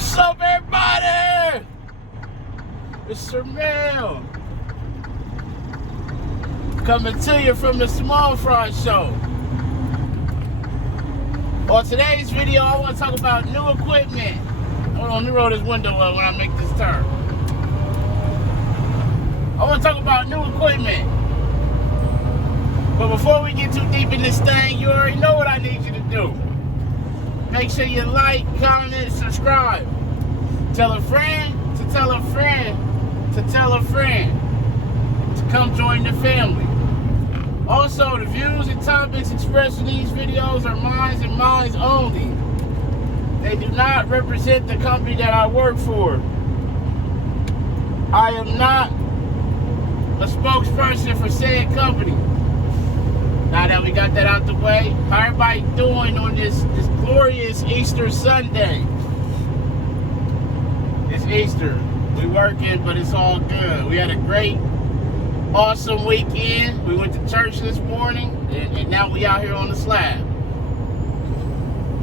What's up, everybody? It's Sir Mel coming to you from the Small Fry Show. On today's video, I want to talk about new equipment. Hold on, let me roll this window up when I make this turn. I want to talk about new equipment. But before we get too deep in this thing, you already know what I need you to do. Make sure you like, comment, subscribe. Tell a friend to tell a friend to tell a friend to come join the family. Also, the views and topics expressed in these videos are mine and mine only. They do not represent the company that I work for. I am not a spokesperson for said company. Now that we got that out the way, how everybody doing on this glorious Easter Sunday? It's Easter. We working, but it's all good. We had a great, awesome weekend. We went to church this morning, and now we out here on the slab.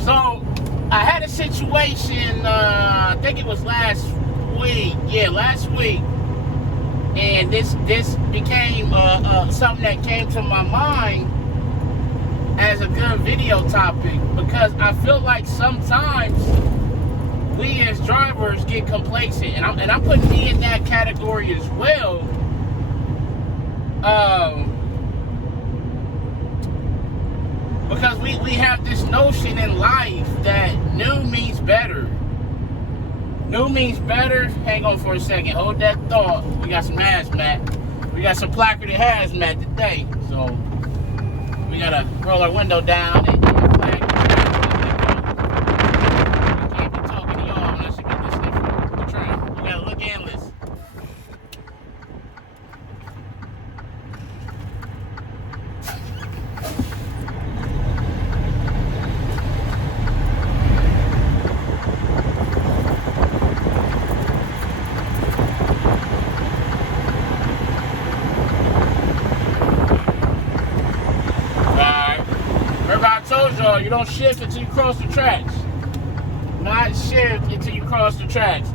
So, I had a situation, I think it was last week. Yeah, last week. And this became something that came to my mind as a good video topic, because I feel like sometimes we as drivers get complacent, and I'm putting me in that category as well. Because we have this notion in life that new means better. New means better. Hang on for a second. Hold that thought. We got some hazmat. We got some placarded hazmat today. So we gotta roll our window down and flag. We can't be talking to y'all unless you get this stuff from the train. We gotta look endless. You don't shift until you cross the tracks. Not shift until you cross the tracks.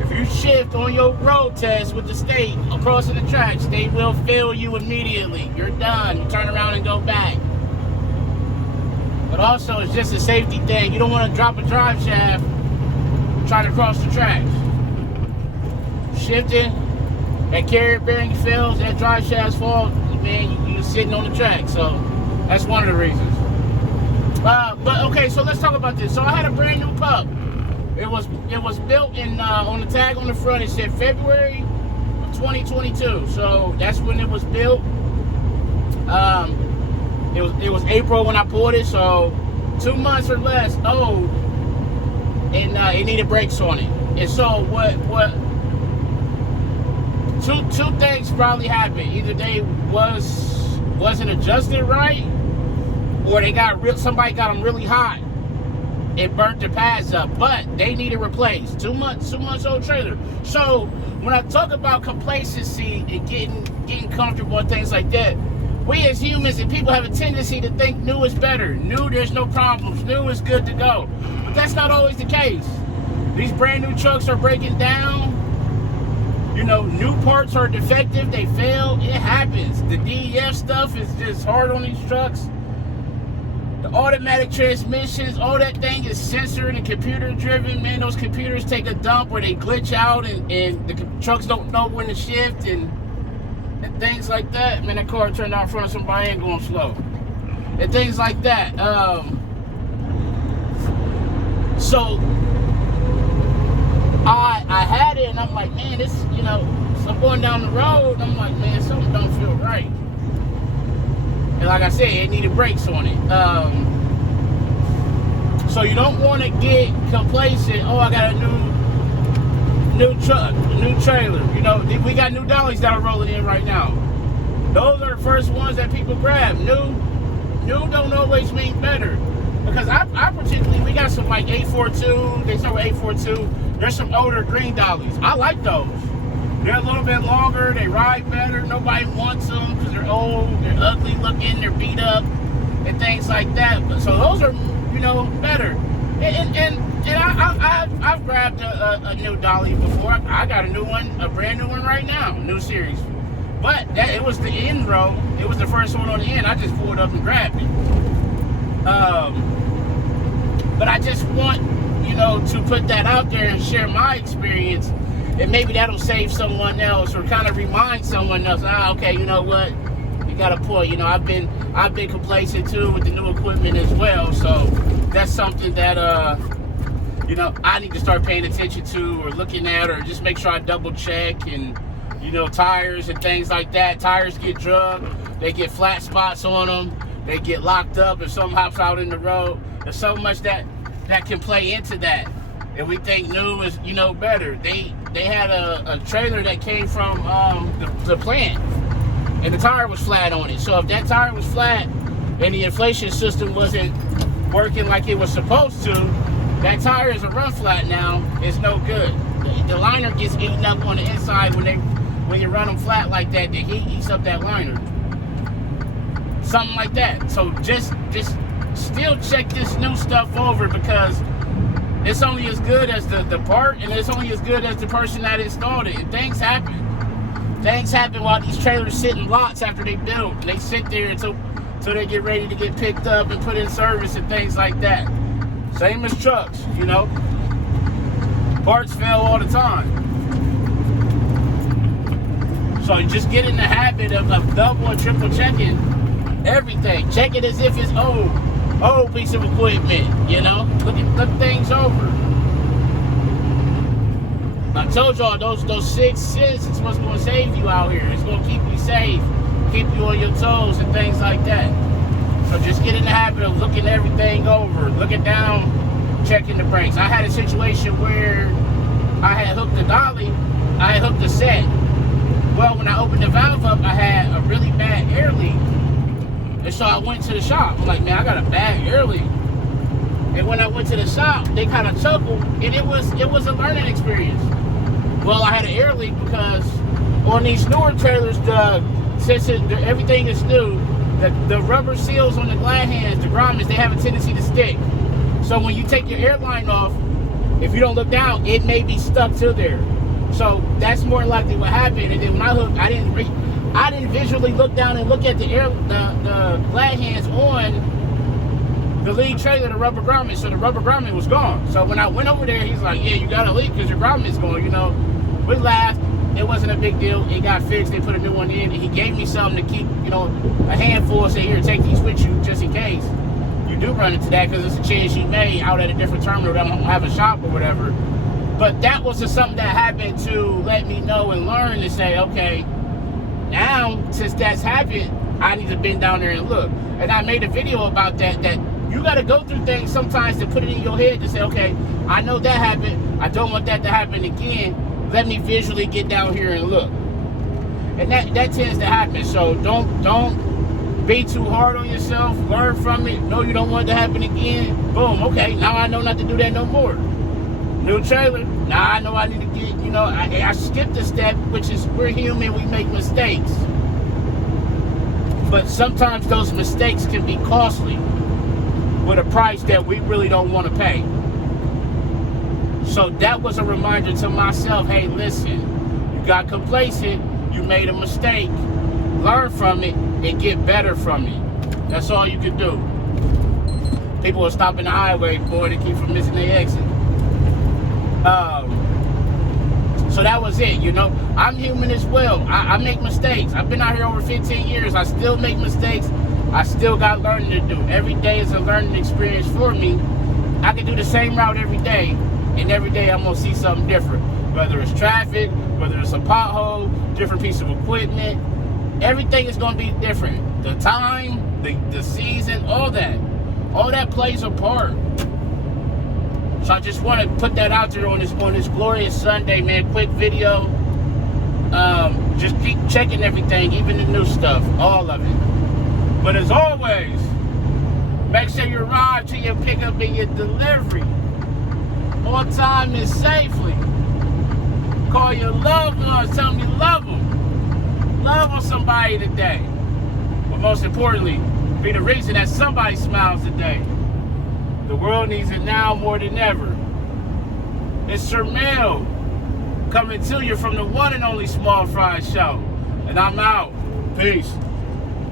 If you shift on your road test with the state crossing the tracks, they will fail you immediately. You're done. You turn around and go back. But also, it's just a safety thing. You don't want to drop a drive shaft trying to cross the tracks. Shifting, that carrier bearing fails, that drive shaft falls, man, you're sitting on the track. So that's one of the reasons. But okay, so let's talk about this. So I had a brand new pup. It was built in on the tag on the front. It said February of 2022. So that's when it was built. It was April when I bought it. So 2 months or less old, and it needed brakes on it. And so what? Two things probably happened. Either they wasn't adjusted right, or somebody got them really hot and burnt the pads up, but they need it replaced. 2 months old trailer. So when I talk about complacency and getting comfortable and things like that, we as humans and people have a tendency to think new is better. New, there's no problems. New is good to go. But that's not always the case. These brand new trucks are breaking down. You know, new parts are defective. They fail. It happens. The DEF stuff is just hard on these trucks. The automatic transmissions, all that thing is censored and computer driven. Man, those computers take a dump or they glitch out, and the trucks don't know when to shift and things like that. Man, that car turned out in front of somebody and going slow. And things like that. So I had it, and I'm like, man, this, so I'm going down the road, I'm like, man, something don't feel right. And like I said, it needed brakes on it. So you don't want to get complacent. Oh, I got a new truck, new trailer. We got new dollies that are rolling in right now. Those are the first ones that people grab. New don't always mean better. Because I particularly, we got some like 842. They start with 842. There's some older green dollies. I like those. They're a little bit longer, they ride better, nobody wants them because they're old, they're ugly looking, they're beat up, and things like that. But so those are, better. And I've grabbed a new dolly before. I got a new one, a brand new one right now, new series. But it was the end row. It was the first one on the end. I just pulled up and grabbed it. But I just want, to put that out there and share my experience, and maybe that'll save someone else or kind of remind someone else. Okay, you know what? You got a point. I've been complacent too with the new equipment as well. So that's something that I need to start paying attention to or looking at, or just make sure I double check. And tires and things like that. Tires get drugged. They get flat spots on them. They get locked up if something hops out in the road. There's so much that can play into that. And we think new is, better. They had a trailer that came from the plant, and the tire was flat on it. So if that tire was flat and the inflation system wasn't working like it was supposed to, that tire is a run flat now. It's no good. The liner gets eaten up on the inside when you run them flat like that. The heat eats up that liner. Something like that. So just still check this new stuff over, because it's only as good as the part, and it's only as good as the person that installed it. And things happen. Things happen while these trailers sit in lots after they build. They sit there until they get ready to get picked up and put in service and things like that. Same as trucks, Parts fail all the time. So just get in the habit of double or triple checking everything. Check it as if it's old piece of equipment, Look things over. I told y'all those 6 cents is what's going to save you out here. It's going to keep you safe, keep you on your toes and things like that. So just get in the habit of looking everything over, looking down, checking the brakes. I had a situation where I had hooked the dolly, I had hooked the set. Well, when I opened the valve up, I had a really bad air leak. And so I went to the shop. I'm like, man, I got a bad air leak. And when I went to the shop, they kind of chuckled, and it was a learning experience. Well, I had an air leak because on these newer trailers, since everything is new, the rubber seals on the glad hands, the grommets, they have a tendency to stick. So when you take your airline off, if you don't look down, it may be stuck to there. So that's more likely what happened. And then when I hooked, I didn't visually look down and look at the glad hands on the lead trailer, the rubber grommet. So the rubber grommet was gone. So when I went over there, he's like, yeah, you got a leak because your grommet's gone, We laughed. It wasn't a big deal. It got fixed. They put a new one in. And he gave me something to keep, a handful. Say, here, take these with you just in case you do run into that, because it's a chance you may out at a different terminal that don't have a shop or whatever. But that was just something that happened to let me know and learn to say, okay, now since that's happened, I need to bend down there and look. And I made a video about that you got to go through things sometimes to put it in your head to say, okay, I know that happened. I don't want that to happen again. Let me visually get down here and look. And that tends to happen. So don't be too hard on yourself. Learn from it. No, you don't want it to happen again. Boom. Okay, now I know not to do that no more. New trailer. Now I know I need to get, I skipped a step, which is we're human. We make mistakes. But sometimes those mistakes can be costly with a price that we really don't want to pay. So that was a reminder to myself, hey, listen, you got complacent, you made a mistake, learn from it, and get better from it. That's all you can do. People are stopping the highway, boy, to keep from missing their exit. So that was it, I'm human as well. I make mistakes. I've been out here over 15 years. I still make mistakes. I still got learning to do. Every day is a learning experience for me. I can do the same route every day, and every day I'm going to see something different. Whether it's traffic, whether it's a pothole, different piece of equipment, everything is going to be different. The time, the season, all that plays a part. So I just want to put that out there on this glorious Sunday, man. Quick video. Just keep checking everything, even the new stuff, all of it. But as always, make sure you arrive to your pickup and your delivery on time and safely. Call your loved ones, tell them you love them. Love on somebody today. But most importantly, be the reason that somebody smiles today. The world needs it now more than ever. It's Shermel coming to you from the one and only Small Fry Show. And I'm out. Peace.